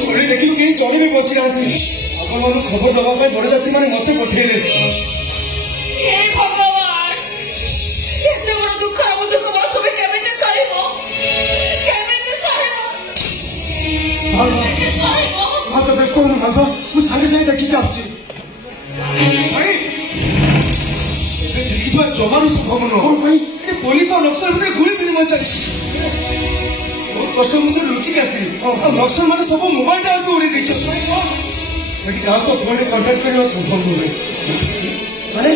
ଶୁଣି ଦେଖିଲୁ କେହି ଜଣେ ବି ବଞ୍ଚି ନାହାନ୍ତି। ଆପଣମାନଙ୍କୁ ଖବର ଦେବା ପାଇଁ ବରଯାତ୍ରୀ ମାନେ ମତେ ପଠେଇଲେ। ଭଗବାନ, ଏତେ ବଡ ଦୁଃଖ ଆମକୁ ମୌସୁମୀ କେମିତି ସହିବ? କେମିତି ସହିବ? ଭାତ ବ୍ୟସ୍ତ ହଉନି ଭାଉଜ, ମୁଁ ସାଙ୍ଗେ ସାଙ୍ଗେ ଦେଖିକି ଆସୁଛି। ଏବେ ଶିଖିଥିବା ଜମାରୁ ସମ୍ଭବ ନୁହଁ। ପୋଲିସ ଆଉ ନକ୍ସଲ ଭିତରେ ଗୁଳି ବିନିମୟ ଚାଲିଛି। ବହୁତ କଷ୍ଟ ମୁଁ ସେ ଲୁଚିକି ଆସିଲି। ଆଉ ନକ୍ସଲ ମାନେ ସବୁ ମୋବାଇଲ ଟାକୁ ଉଡେଇ ଦେଇଛନ୍ତି। ସେଠି କାହା ସହ ଫୋନରେ କଣ୍ଟାକ୍ଟ କରିବା ସମ୍ଭବ ନୁହେଁ। ମାନେ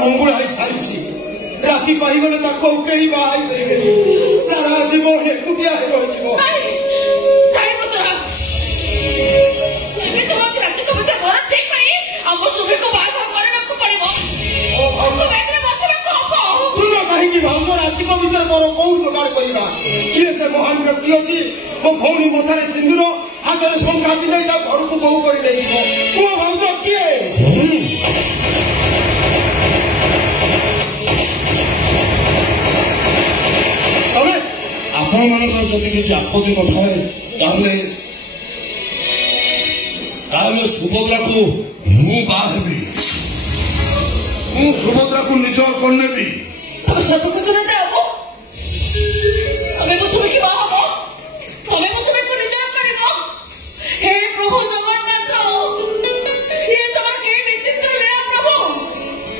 मंगुड़ा ही सारी राति पाईगले ताको केही बाहाई परिबेनी सारा जीवन एकुटिया हे रहिजिवो। काई पुत्रा एबे तो आज राति तो मते घर ठीक करी हम सुबह को बाहर करने को पड़िबो। ओ भाऊ बैठे बसबे को हबो। तुम कहीं कि भाऊ राति को भीतर मोर कोउ जोगाड़ करिबा। किए से महान व्यक्ति अछि मो भौनी मथारे सिंदूर हाथरे संकाति नै ता घर को बहु करि देइबो। मो भाऊज किए आपण मानकर जदि किसी आपत्ति न थाए ताहले सुभद्रा को मु बाहबी मु सुभद्रा को निज करनेबी। सब कुछ न जाओ अबे मुसुबे की बात हो तबे मुसुबे को निज करिबो। हे प्रभु जगन्नाथ ये तमर के विचित्र लीला प्रभु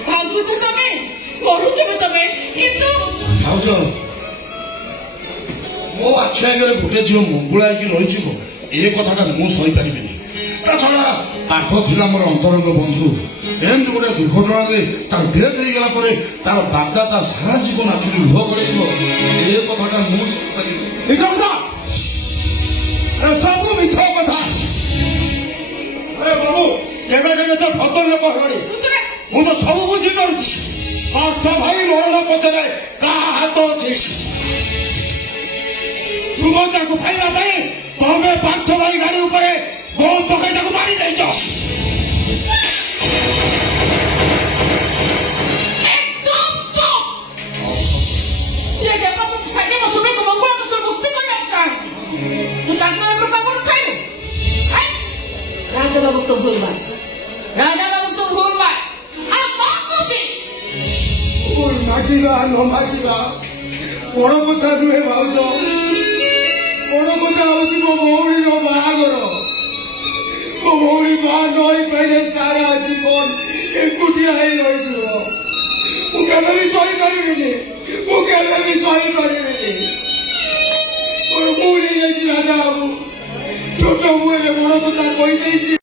भागुछ तमे करूछ तमे किंतु भाउज मो आखि आगे गोटे झील मंगुला रही ए कथा मु सही पारि ता छड़ा पाठ था मोर अंतरंग बंधु एमती गोटे दुर्घटना तार डेथ हो गला तार बादा तार सारा जीवन आखि लुह गड़े ए कथा मु सही पारि मिछ कथा सब मिछ कथा। बाबू केवे केवे तो भद्र लोक हेबे मु तो सब बुझी पारुछि पाठ भाई मरण पछरे का हाथ अछि। सुभद्रा को फाइला तमें पार्थ भाई गाड़ी ऊपर गोल पकड़ को मारी देच। राजा बाबू तो भूल बात राजा बाबू तो भूल बात मागिबा न मागिबा बड़ कथा नुहे भाउज। बड़ कथा हूँ मो भौणी बाहागर मो भौणी बाहा नई पाइले सारा जीवन एकुटिया रही मुझे भी सही पारि मुझे भी सही पारि।